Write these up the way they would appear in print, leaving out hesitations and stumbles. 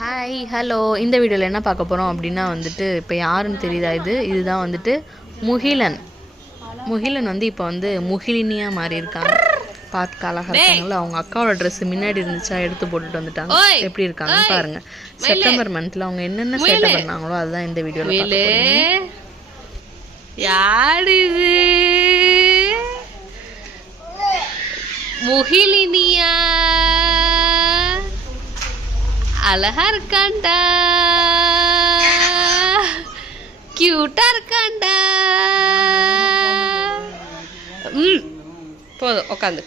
Hi hello. இந்த வீடியோவில் என்ன பார்க்க போகிறோம் அப்படின்னா வந்துட்டு இப்போ யாருன்னு தெரியுதா? இதுதான் வந்துட்டு முகிலன் வந்து இப்போ வந்து முகிலினியாக மாறி இருக்காங்க. பார்த்து அழகாக இருக்காங்களா? அவங்க அக்காவோட ட்ரெஸ் முன்னாடி இருந்துச்சா எடுத்து போட்டுட்டு வந்துட்டாங்க. எப்படி இருக்காங்கன்னு பாருங்கள். செப்டம்பர் மந்த்தில் அவங்க என்னென்ன சேட்டை பண்ணாங்களோ அதுதான் இந்த வீடியோவில். யாரு இது? முகிலினியா அழகா இருக்காண்டா, கியூட்டா இருக்காண்டா. போதும் உட்காந்து.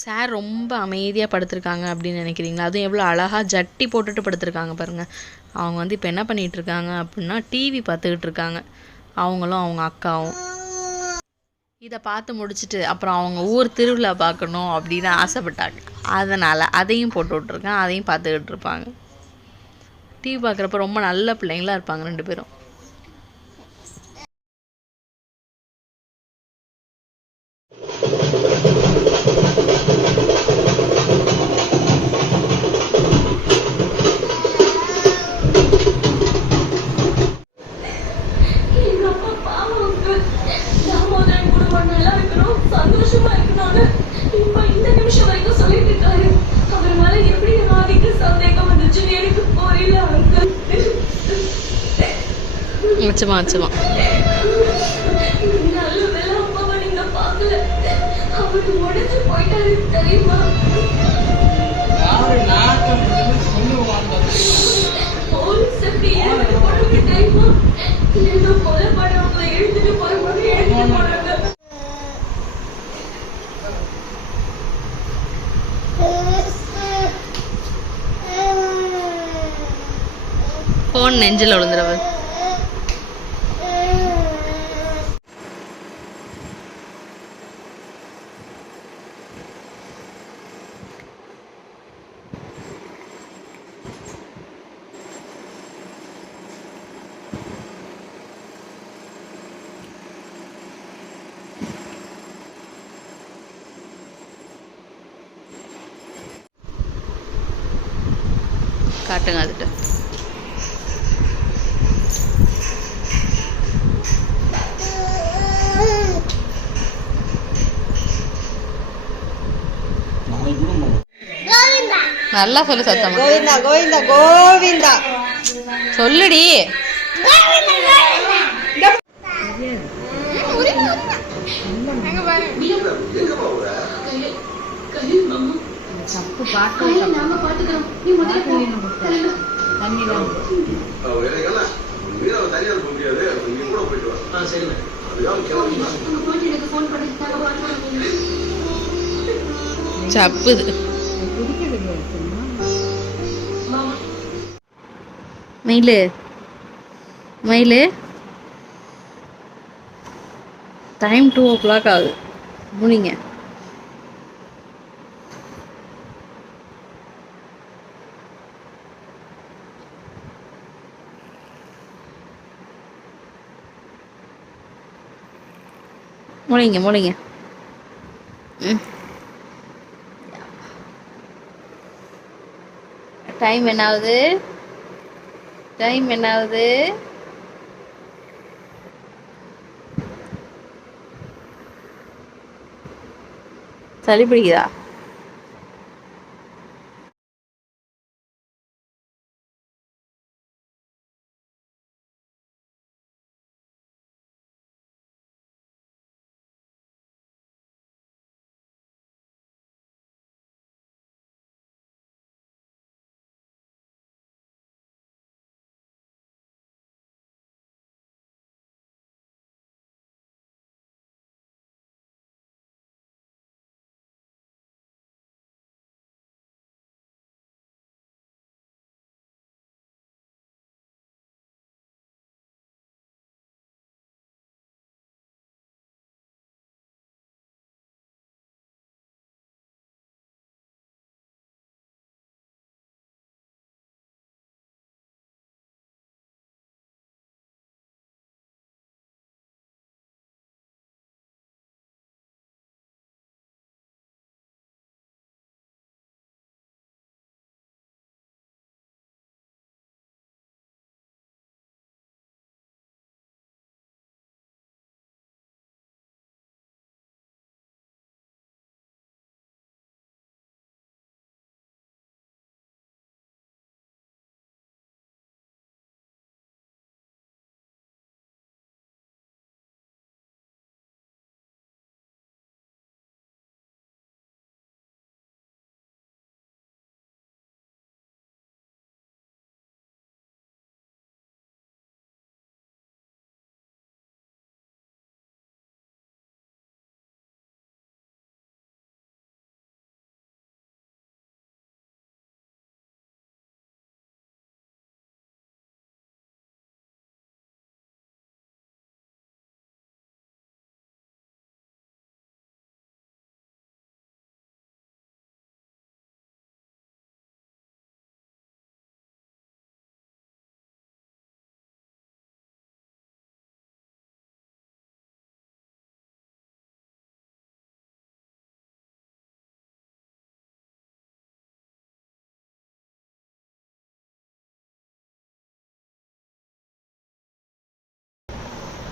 சார் ரொம்ப அமைதியாக படுத்திருக்காங்க அப்படின்னு நினைக்கிறீங்களா? அதுவும் எவ்வளோ அழகாக ஜட்டி போட்டுட்டு படுத்திருக்காங்க பாருங்கள். அவங்க வந்து இப்போ என்ன பண்ணிகிட்ருக்காங்க அப்படின்னா டிவி பார்த்துக்கிட்டு இருக்காங்க. அவங்களும் அவங்க அக்காவும் இதை பார்த்து முடிச்சுட்டு அப்புறம் அவங்க ஊர் திருவிழா பார்க்கணும் அப்படின்னு ஆசைப்பட்டாங்க. அதனால் அதையும் போட்டு விட்ருக்கேன், அதையும் பார்த்துக்கிட்டு இருப்பாங்க. டிவி பார்க்குறப்ப ரொம்ப நல்ல பிள்ளைங்களாக இருப்பாங்க ரெண்டு பேரும். சந்தோஷமா இருக்கணும்னு இப்ப இந்த நிமிஷம் வரைக்கும் சொல்லிட்டு இருக்காரு. அவர் மேல எப்படி ஆதிக்கு சந்தேகம் வந்துச்சுன்னு எனக்கு புரியல. நல்ல வேலை அப்பாவை நீங்க பாக்கல. அவரு உடஞ்சு போயிட்டாரு தெரியுமா? போலீஸ் எப்படி போடுறது தெரியுமா? ஏதோ கொலை பண்ணவங்களை எழுதிட்டு போறவங்க எழுதிட்டு போறாங்க. ஃபோன் நெஞ்சில் விழுந்துருவது. காட்டுங்க அதுட்டு. நல்லா சொல்லு சத்தமா. கோவிந்தா கோவிந்தா கோவிந்தா சொல்லுடி. தப்பு பாட்டு நாம பாத்துக்கிறோம். நீ முதல்ல தண்ணி தான் தனியாக போக முடியாது. நீங்க கூட போயிட்டு வா. சரி. அதுதான் எனக்கு ஃபோன் பண்ணி சப்புது. மயிலு மயிலு டைம் 2 o'clock ஆகுது. முடிங்க. முடிங்க முடிங்க. டைம் என்ன ஆகுது? டைம் என்ன ஆகுது? சளி பிடிக்குதா?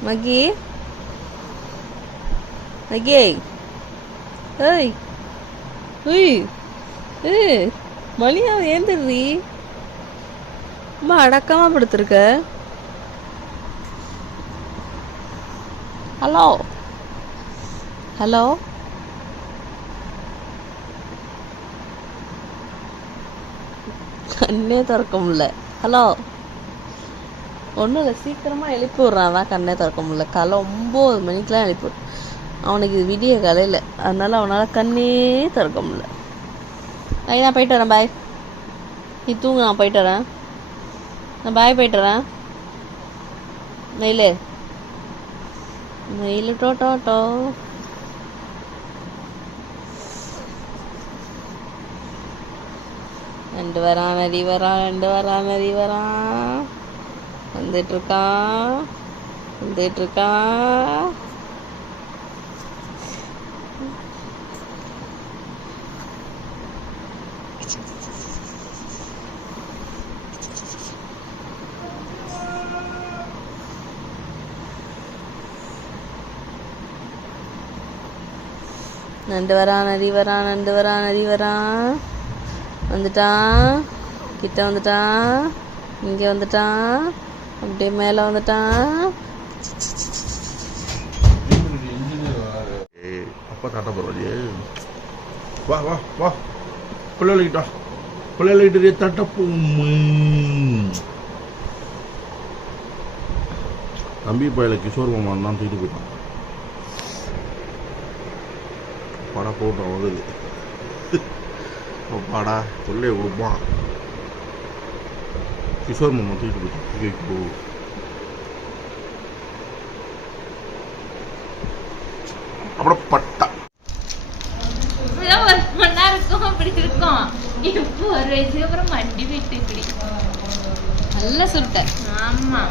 மகி மகி ஏய் ஏய் மணியா ஏந்திரி. ரொம்ப அடக்கமா படுத்திருக்க. ஹலோ ஹலோ கண்ணே திறக்க முடியல. ஹலோ ஒன்றும் இல்லை, சீக்கிரமாக எழுப்பி விட்றான். அதான் கண்ணே திறக்க முடியல. காலை 9 மணிக்கெலாம் எழுப்பி விட்றான். அவனுக்கு இது விடிய காலையில், அதனால அவனால் கண்ணே திறக்க முடியல. நான் போயிட்டு வரேன். பாய். நீ தூங்கு, நான் போயிட்டு வரேன். நான் பாய் போயிட்டு வரேன். மயிலு மயிலு டோட்டோ ரெண்டு வரான் நரி வரான், ரெண்டு வரான் நரி வரான். வந்துட்டு இருக்கான். நண்டு வரான் நரி வரான். வந்துட்டான். கிட்ட வந்துட்டான். இங்கே வந்துட்டான். அப்படியே மேலே வந்துட்டான். அப்பா தாத்தா பரவாயில்லையே. வா வா வா பிள்ளைகிட்ட தட்டப்போ தம்பி பையில கிஷோர் மாமான் தான் தூக்கிட்டு போயிட்டான். படம் போட்டோம் வருது. பாடா தொல்லையை கொடுப்பான். கிஷோர் மாமா தூக்கிட்டு போயிட்டு அப்புறம் பட்டா ஒரு மணி இருக்கும் அப்படி இருக்கும். இப்போ ஒரு வயசுக்கு அப்புறம் மண்டி விட்டு இப்படி நல்ல சுருட்டை. ஆமா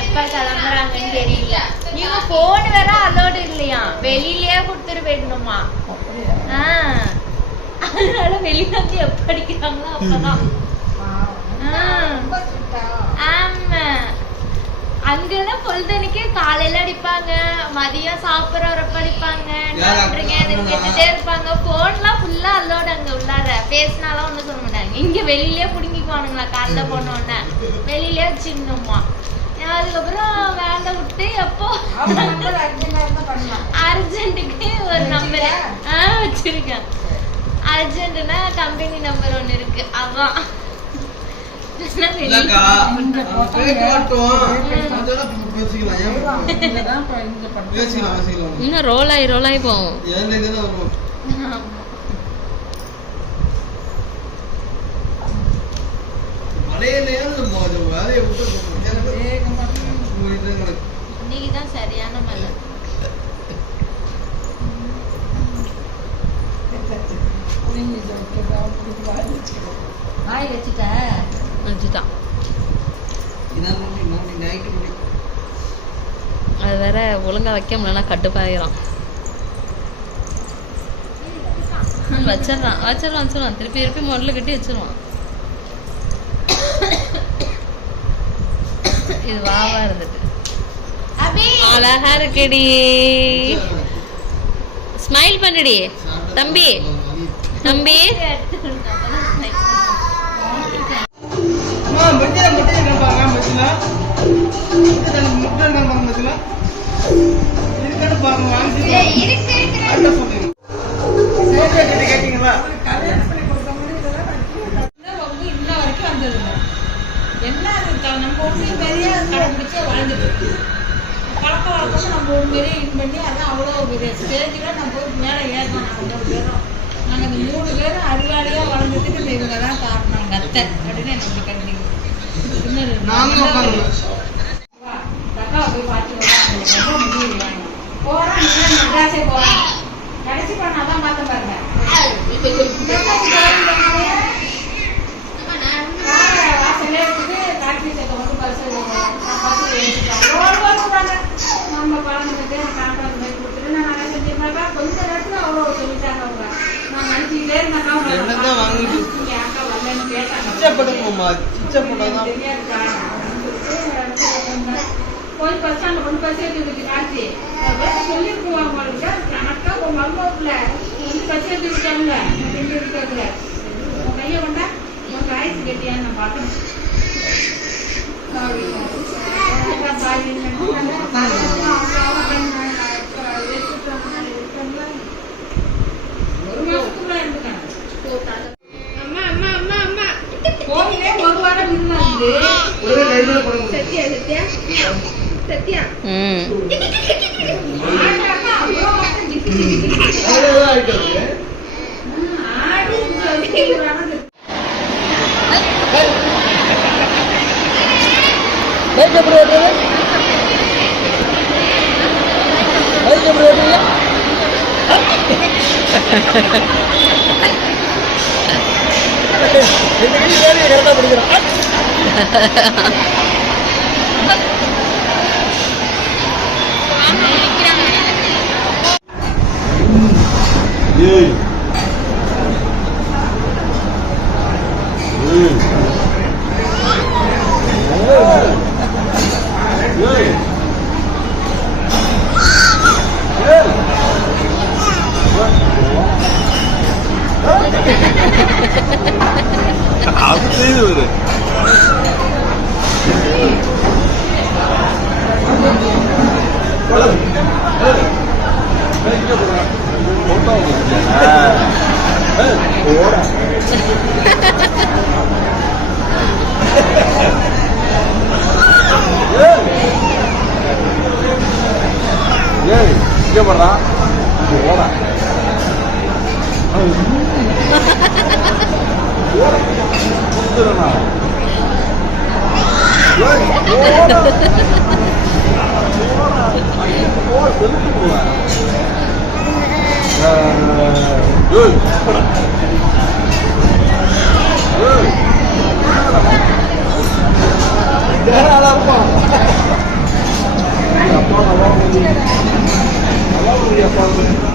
எப்ப கிளம்புறாங்கன்னு தெரியல. நீங்க போன் வேற அலோடு இல்லையா, வெளியிலயே கொடுத்துட்டு போயிடணுமா. அதனால வெளியில வந்து எப்ப அடிக்கிறாங்களோ அப்பதான். ஆமா அங்கெல்லாம் பொழுதனைக்கு காலையில அடிப்பாங்க, மதியம் சாப்பிடறப்ப அடிப்பாங்க, கேட்டுட்டே இருப்பாங்க. போன்லாம் ஃபுல்லா அலோடு அங்க உள்ளார. பேசினாலும் ஒண்ணும் சொல்ல மாட்டாங்க. இங்க வெளியிலயே புடுங்கிக்குவானுங்களா, காலைல போனோடனே வெளியிலயே வச்சுக்கணுமா. அதுக்கப்புறம் வேலை விட்டு எப்போ அர்ஜென்ட்டுக்கு ஒரு நம்பர் வச்சிருக்கேன். அர்ஜென்ட்னா கம்பெனி நம்பர் ஒண்ணு இருக்கு, அதான் இன்னும் ரோலாயி போவோம். இன்னைக்குதான் சரியான மழை. வச்சுட்டான். அது வேற ஒழுங்கா வைக்க முடியலன்னா கட்டுப்பாயிரும். வச்சிடறான் திருப்பி முதல்ல கட்டி வச்சிருவான். இது வாவா இருந்துட்டு அழகா இருக்குடி. ஸ்மைல் பண்ணுடி தம்பி. நம்ம ஒண்ணு பெரிய கடைபிடிச்சு வாழ்ந்துட்டு பழக்க வழக்கமும் நம்ம ஒரு பெரிய இது பண்ணி அதான் அவ்வளோ பெரிய ஸ்டேஜில் நம்ம போய் மேலே ஏறணும். நாங்கள் 3 பேரும் நாங்கள் இந்த 3 பேரும் அறிவாளியாக வளர்ந்ததுக்கு இவங்க தான் காரணம் கத்தை அப்படின்னு எனக்கு கண்டிப்பாக அக்கா போய் பார்த்து ரொம்ப முடிவு போகிறான். மெட்ராஸே போகிறான். கடைசி பண்ணால் தான் பார்த்த பாருங்க. வாசலே இருக்குது காட்சி சேர்க்க வந்து பஸ் நம்ம குழந்தைகிட்ட கான்ட்ராக்ட் மாதிரி கொடுத்துட்டு நான் நல்லா செஞ்சிருந்தாக்கா கொஞ்ச நேரத்துல அவ்வளோ சொல்லிட்டாங்க. அவங்க நான் நினைச்சிக்கிட்டே இருந்தாக்கா அக்கா வரலன்னு கேட்டாங்க. போய் பஸ் ஸ்டாண்ட் கொண்டு பஸ் ஏற்றி காட்சி சொல்லிருக்குவாங்க அவங்களுக்கு கணக்கா உன் மருமகத்துல வந்து பஸ் ஏற்றி விட்டாங்க அப்படின்னு இருக்கிறதுல உன் கையை கொண்டா உனக்கு ஆயுசு கட்டியான்னு நான் பார்க்கணும். ஒரு மாசத்துக்குள்ள இருந்துக்கேன். கோவிலே 1 வாரம் இருந்தாங்க. சத்யா அது செய்து வரு போட்டோ ஓடா ஏய் இங்கே போடுறா ஓடா ஓடா